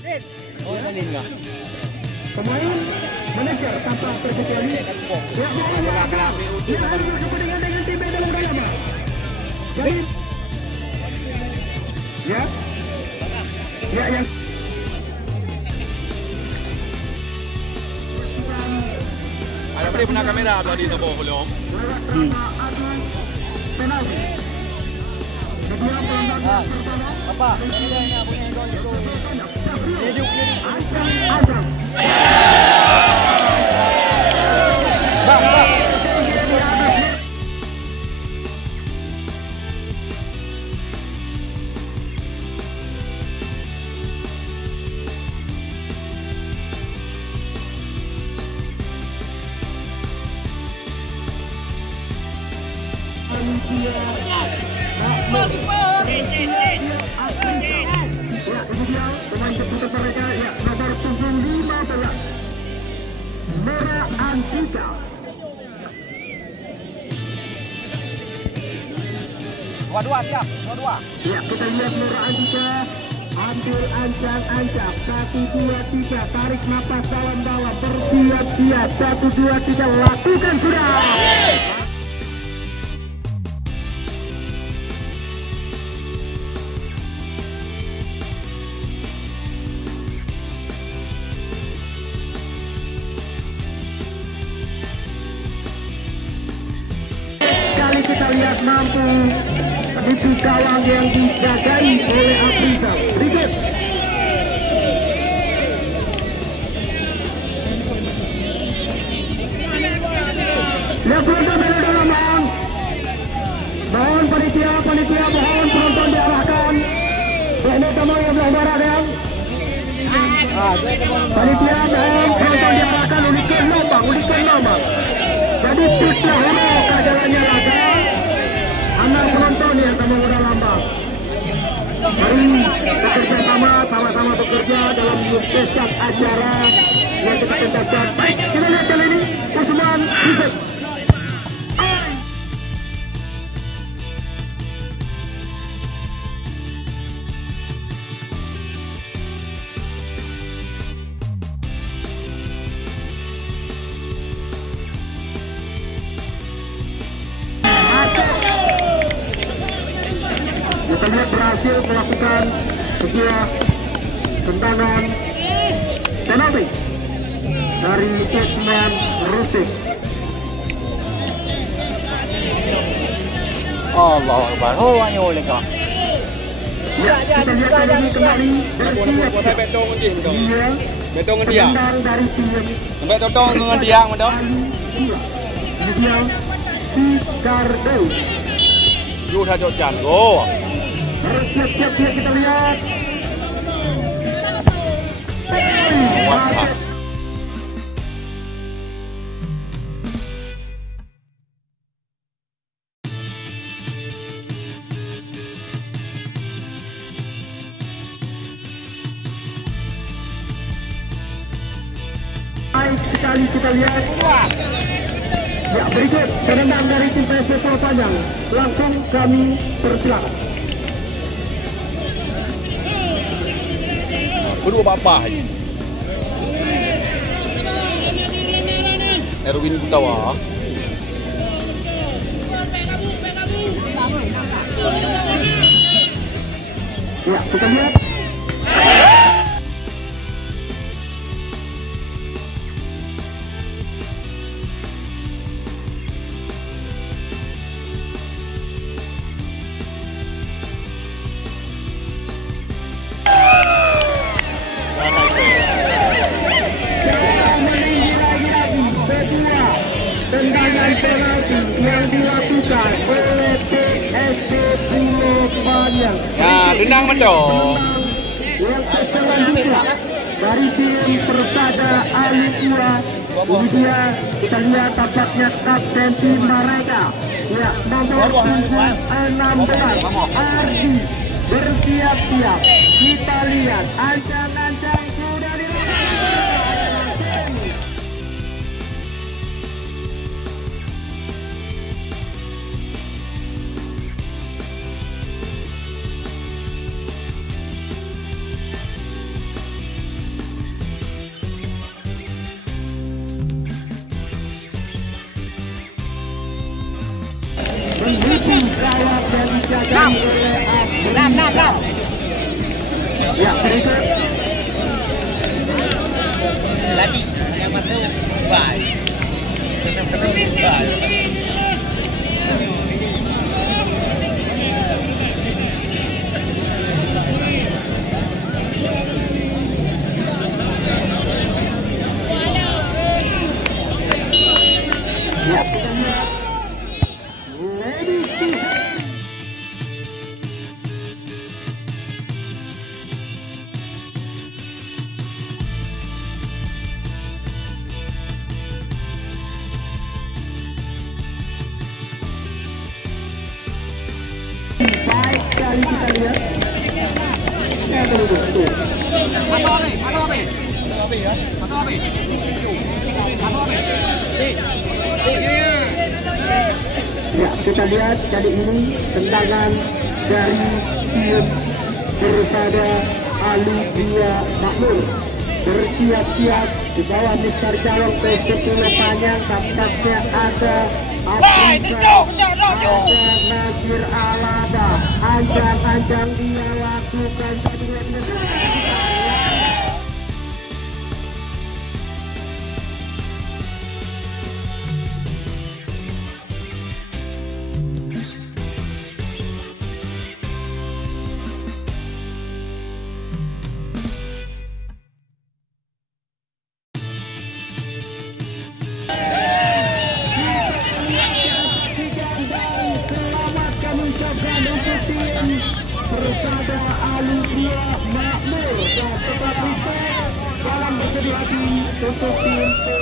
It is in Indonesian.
Oh, salin nggak? Pemain manajer tanpa terkecuali. Ya, harus berkepentingan dengan tim dalam drama. Jadi, ya, yang ada boleh punya kamera tadi tu belum? Penalti. Apa? Ini punya gol itu. Pemain keputus mereka, ya, nomor 15 Merah Antika. Dua-dua siap, dua-dua. Ya, kita lihat Merah Antika ambil ancang-ancang 1, 2, 3, tarik napas dalam-dalam, bersiap-siap 1, 2, 3, lakukan sudah. Kita lihat mampu menuju gawang yang dijagai oleh Afrika. Berikut. Lihat penonton dari dalam mohon. Mohon panitia mohon penonton diarahkan. Ini kamu yang belah barat ya. Panitia mohon penonton diarahkan ulikan lambang. Jadi putih ke jalannya laga. Anak penonton yang kamu udah lambang. Mari bekerja sama bekerja dalam setiap acara yang kita pentaskan. Baik, kita lihat kali ini Usman Yusuf. Kita lihat berhasil melakukan sebuah tendangan penalti dari Usman Rusik. Allah Akbar. Oh, hanya oleh kau. Ya, kita lihat kali ini kembali bersiap. Betong dia. Tendang dari tim Sampai totong dengan dia, betul? Ini dia Sigardo. Yu saja Chan. Oh. Siap kita lihat. Wah. Baik sekali kita lihat. Ya, berikut penendang dari tim Psp Pulo Panyang. Langsung kami persilakan. Berdua apa aja? Erwin Kutawa. Ya, kita lihat. Tendangan penalti yang dilakukan oleh Psp Pulo Panyang. Ya, tendang betul. Yang selanjutnya dari tim Persada Alue. Ini dia, kita lihat tampaknya kapten tim mereka. Ya, nomor 16 Ardi bersiap-siap. Kita lihat ancang-ancang sudah dilakukan. Ya, berikut. Lagi yang masuk. Bye. Ya, kita lihat. Ladies and baik sekali kita lihat. Ya, betul. Ya, kita lihat kali ini tendangan dari tim Persada Alue Makmur bersiap-siap di bawah besar calon Psp Pulo Panyang. Tampaknya ada Afrika, ada Nazir Alaba, anjang-anjang dia lakukan Persada Alue Makmur dan tetap dalam bersedia untuk tim